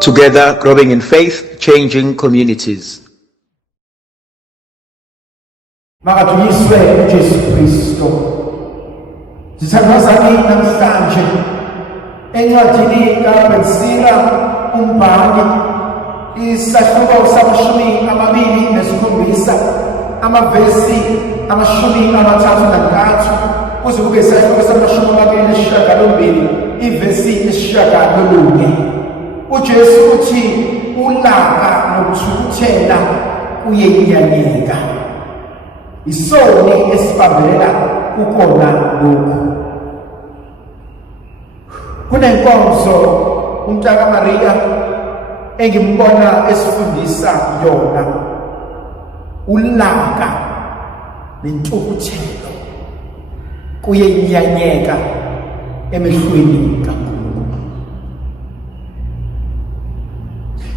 Together, growing in faith, changing communities. Makaduyiswe uJesu Kristu. Zithandwa zami namhlanje encwadini kaBhensira umbhali isahluko samashumi amabili nesikhombisa amavesi amashumi amathathu nantathu kuze kube isahluko samashumi amabili nesishiyagalombili ivesi esishiyagalolunye. uJesu uthi ulaka nokuthukuthela kuyenyanyeka. Isoni esibambelela ukona lokhu. Kunenkonzo uMntaka Maria engimbona esifundisa yona. Ulaka nentukuthelo kuyenyanyeka emehlweni kaNkulunkulu.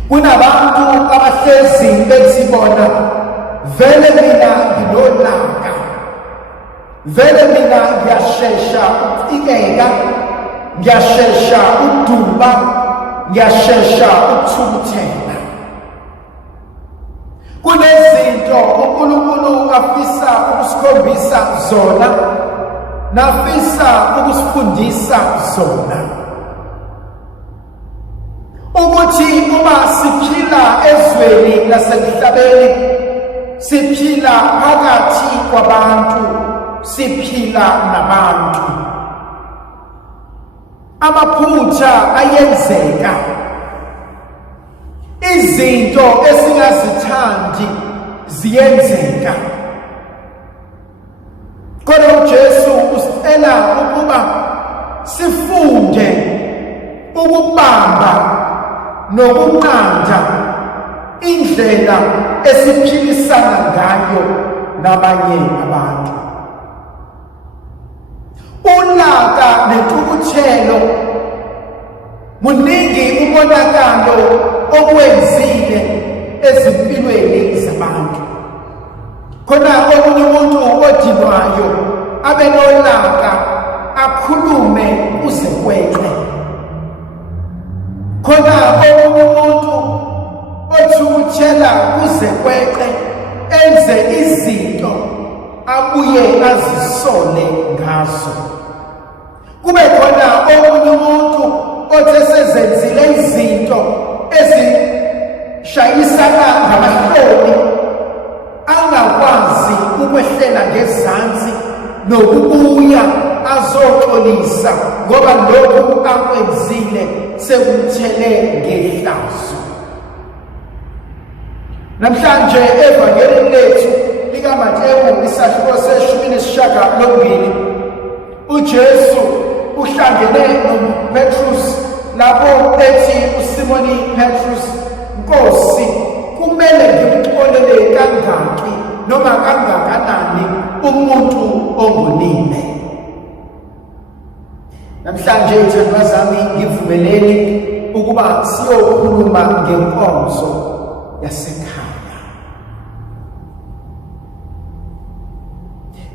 Kunabantu abahlezi besibona vele mina nginolaka, vele mina ngiyashesha ukufikeka, ngiyashesha ukuduba, ngiyashesha ukuthukuthela. Kunezinto uNkulunkulu afisa ukusikhombisa zona, nafisa ukusifundisa zona. Ukuthi uma siphila ezweni lasemhlabeni, siphila phakathi kwabantu, siphila nabantu. Amaphutha ayenzeka, izinto esingazithandi ziyenzeka. Kodwa uJesu usicela ukuba sifunde ukubamba nokunqanda indlela esiphilisana ngayo nabanye abantu. Ulaka nentukuthelo muningi umonakalo okwenzile ezimpilweni zabantu. Khona omunye umuntu odinwayo abe nolaka akhulume uze kweqe. Khona omunye umuntu othukuthela kuze kweqe enze izinto abuye azisole ngazo. Kube khona omunye umuntu othe sezenzile izinto ezishayisana ngamahloni angakwazi ukwehlela ngezansi nokubuya azoxolisa ngoba lokhu akwenzile sekumthele ngehlazo. Namhlanje evangelini lethu likaMateyu isahluko seshumi nesishiyagalombili, uJesu uhlangene noPetrus lapho ethi uSimoni Petrus, Nkosi, kumele ngimxolele kangaki noma kangakanani umuntu ongonile? Namhlanje ithandwa zami ngivumeleni ukuba siyokhuluma ngenkonzo yasekhaya.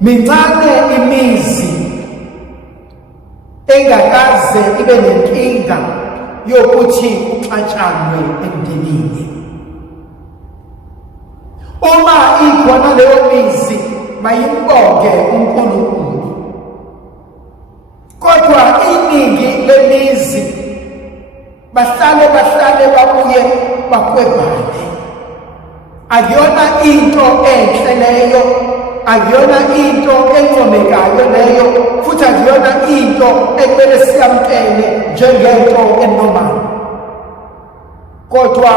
Mincane imizi engakaze ibe nenkinga yokuthi uxatshanwe emndenini. Uma ikhona leyo mizi mayimbonge uNkulunkulu. Kodwa iningi lemizi bahlale babuye bakwebane. Akuyona into enhle leyo, akuyona into encomekayo leyo, futhi akuyona into ekumele siyamkele njengento enormal. Kodwa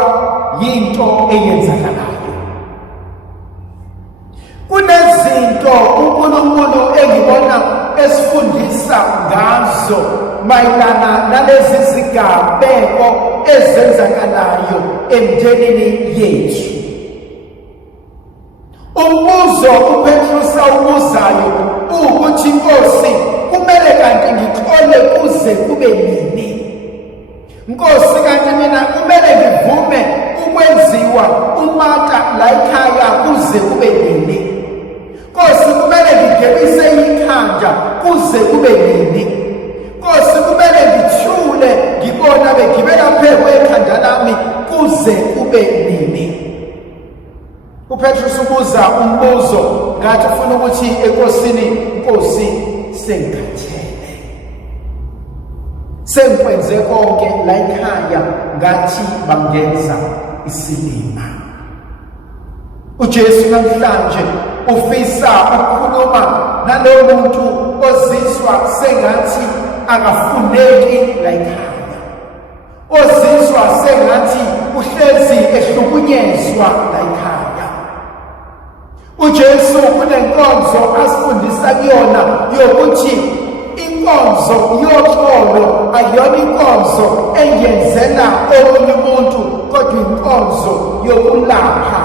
yinto eyenzakalayo. Kunezinto uNkulunkulu engibona esifundisa ngazo mayelana nalezi zigabeko ezenzakalayo emndenini yethu. Umbuzo uPetrus awubuzayo ukuthi, Nkosi, kumele kanti ngixole kuze kube nini? Nkosi, kanti mina kumele ngivume ukwenziwa umata la ekhaya kuze kube nini? Nkosi, kumele ngigebise ikhanda kuze kube nini? Nkosi, kumele ngithule ngibona begibela phezu ekhanda lami kuze kube nini. uPetrus ubuza umbuzo ngathi ufuna ukuthi enkosini, Nkosi, sengikhathele, sengikwenze konke la ekhaya ngathi bangenza isilima. uJesu namhlanje ufisa ukukhuluma nalowo muntu ozizwa sengathi akafuneki la ekhaya, ozizwa sengathi uhlezi ehlukunyezwa la ekhaya. uJesu kunenkonzo asifundisa kuyona yokuthi inkonzo yoxolo ayona inkonzo engenzela omunye umuntu, kodwa inkonzo yokulapha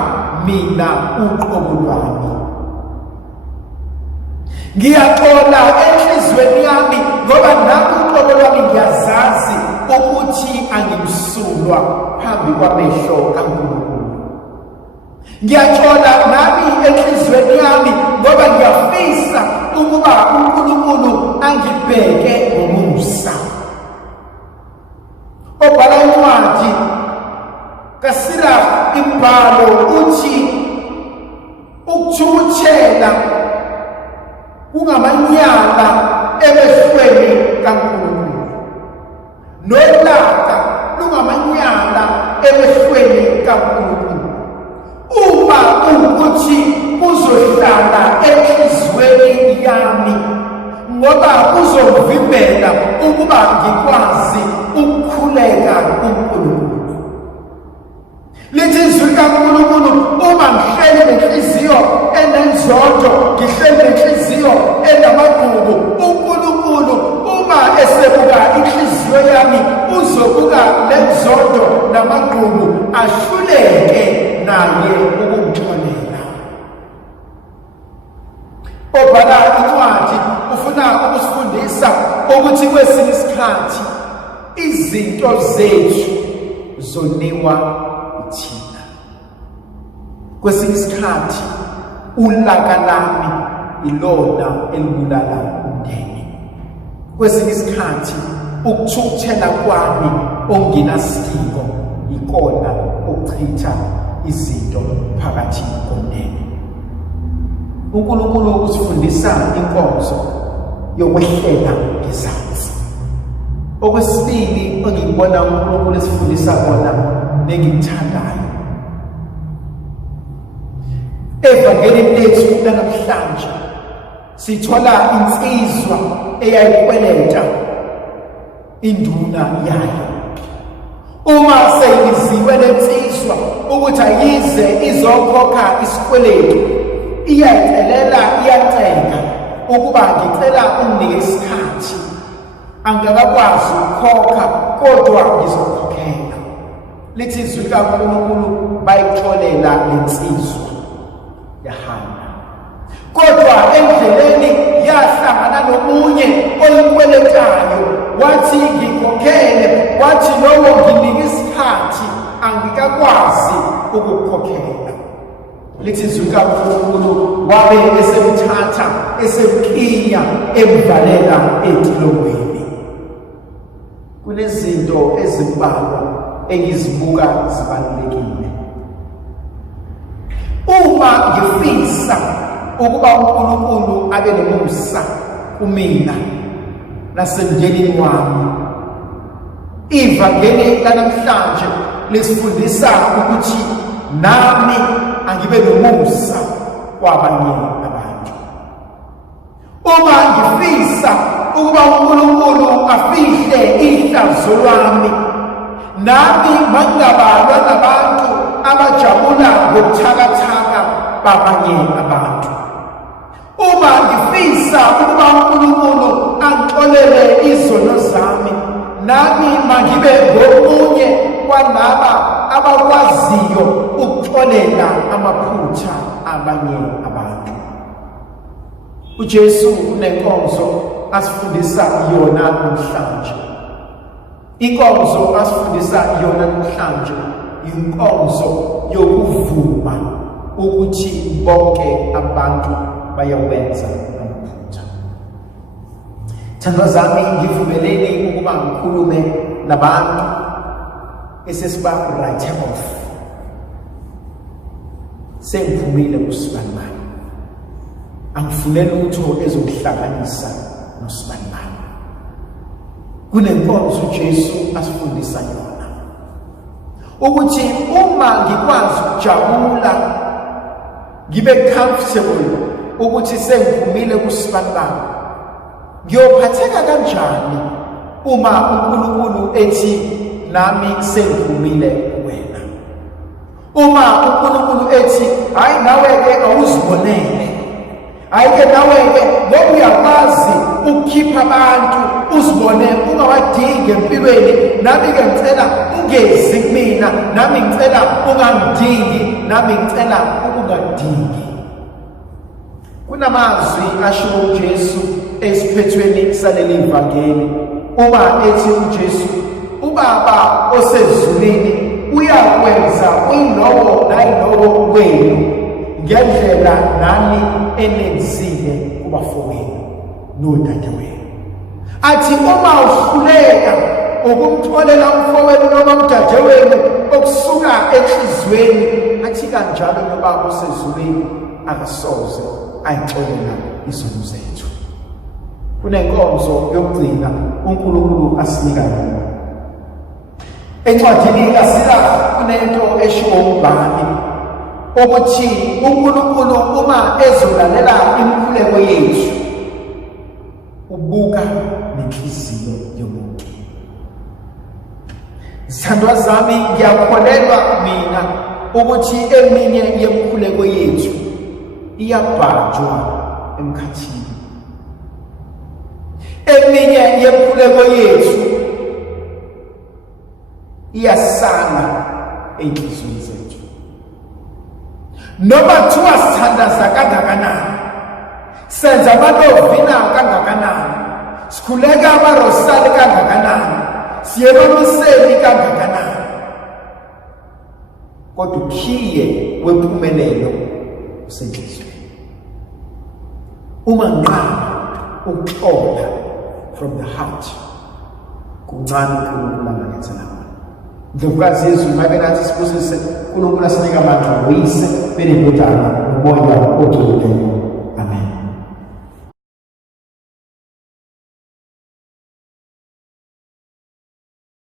mina uqobo lwami. Ngiyaxola enhlizweni yami ngoba nami uqobo lwami ngiyazazi ukuthi angimsulwa phambi kwamehlo kaNkulunkulu. Ngiyaxola nami enhlizweni yami ngoba ngiyafisa ukuba uNkulunkulu angibheke ngomusa. Obhala incwadi kaSirach imbhalo uthi ukuthukuthela kungamanyala emehlweni kaNkulunkulu, nolaka lungamanyala emehlweni kaNkulunkulu. Uma ukuthi kuzohlala enhlizweni yami ngoba kuzovimbela ukuba ngikwazi ukukhuleka kuNkulunkulu. Lithi izwi likaNkulunkulu, uma ngihleli nenhliziyo enenzondo, ngihleli nenhliziyo enamagugu, uNkulunkulu uma esebuka inhliziyo yami uzobuka lenzondo namagugu, ahluleke naye ukungixolela. Obhala incwadi ufuna ukusifundisa ukuthi kwesinye isikhathi izinto zethu zoniwa thina. Kwesinye isikhathi ulaka lami ilona elibulala umndeni. Kwesinye isikhathi ukuthukuthela kwami ongenasidingo ikona okuchitha izinto phakathi komndeni. uNkulunkulu usifundisa inkonzo yokwehlela ngezansi. Okwesibili engikubona uNkulunkulu esifundisa kona nengithandayo, evangelini lethu lanamhlanje sithola insizwa eyayikweleta induna yayo. Uma seyiziwe lensizwa ukuthi ayize izokhokha isikweletu, iyacelela, iyacenga ukuba ngicela unginike isikhathi, angakakwazi ukukhokha kodwa ngizokhokhela. Lithi izwi likaNkulunkulu bayixolela lensizwa yahamba, kodwa endleleni yahlangana nomunye oyikweletayo, wathi ngikhokhele, wathi lowo nginike isikhathi angikakwazi ukukhokhela. Lithi izwi likaNkulunkulu wabe esemthatha, esemkhinya, emvalela etilongweni. Kunezinto ezimbalwa engizibuka zibalulekile. Uma ngifisa ukuba uNkulunkulu abe nomusa kumina nasemndenini wami, ivangeli lanamhlanje lisifundisa ukuthi nami angibe nomusa kwabanye abantu. Uma ngifisa ukuba uNkulunkulu afihle ihlazo lwami, nami mangabalwa nabantu abajabula ngobuthakathaka babanye abantu. Uma ngifisa ukuba uNkulunkulu angixolele izono zami, nami mangibe ngomunye kwalaba abakwaziyo ukuxolela amaphutha abanye abantu. uJesu unenkonzo asifundisa yona namhlanje. Inkonzo asifundisa yona namhlanje inkonzo yokuvuma ukuthi bonke abantu bayawenza amaphutha. Thandwa zami, ngivumeleni ukuba ngikhulume nabantu esesiba write off. sengiphumile kusibanibani, angifune lutho ezokuhlanganisa nosibanibani. Kunenkonzo uJesu asifundisa yona ukuthi uma ngikwazi ukujabula, ngibe comfortable ukuthi sengiphumile kusibanibani, ngiyophatheka kanjani uma uNkulunkulu ethi nami sengiphumile kuwena? Uma uNkulunkulu ethi hayi nawe-ke awuzibonele, hayi-ke nawe-ke ngoba uyakwazi ukukhipha abantu uzibone ungawadingi empilweni, nami-ke ngicela ungezi kumina, nami ngicela ungangidingi, nami ngicela ukungadingi. Kunamazwi ashiwo uJesu esiphethweni saleli vangeli uma ethi uJesu, uBaba osezulwini uyakwenza uyilowo nayilowo wenu ngendlela nani enenzile kubafowenu nodadewenu. Athi uma uhluleka ukumtholela umfowenu noma umdadewenu okusuka enhliziyweni, athi kanjalo noBaba osezulwini akasoze ayixolela izono zethu. Kunenkonzo yokugcina uNkulunkulu asinika yona. Encwadini kaSirach kunento eshiwo umbhali ukuthi uNkulunkulu uma ezolalela imikhuleko yethu ubuka nenhliziyo yomuntu. Zithandwa zami, ngiyakholelwa mina ukuthi eminye yemikhuleko yethu iyabhajwa emkhathini. Eminye yemikhuleko yethu iyasala ey'nhliziyweni zethu. Noma kuthiwa sithandaza kangakanani, senza amanovina kangakanani, sikhuleka amarosali kangakanani, siye emamiseni kangakanani, kodwa ukhiye wempumelelo usenhliziyweni. Uma nqaba ukuxola from the heart, kuncane uNkulunkulu angakethela. Ndlovukazi yezulu make nathi sibusise uNkulunkulu asinika abantu ngoyise benendodana nomoya ogcwele.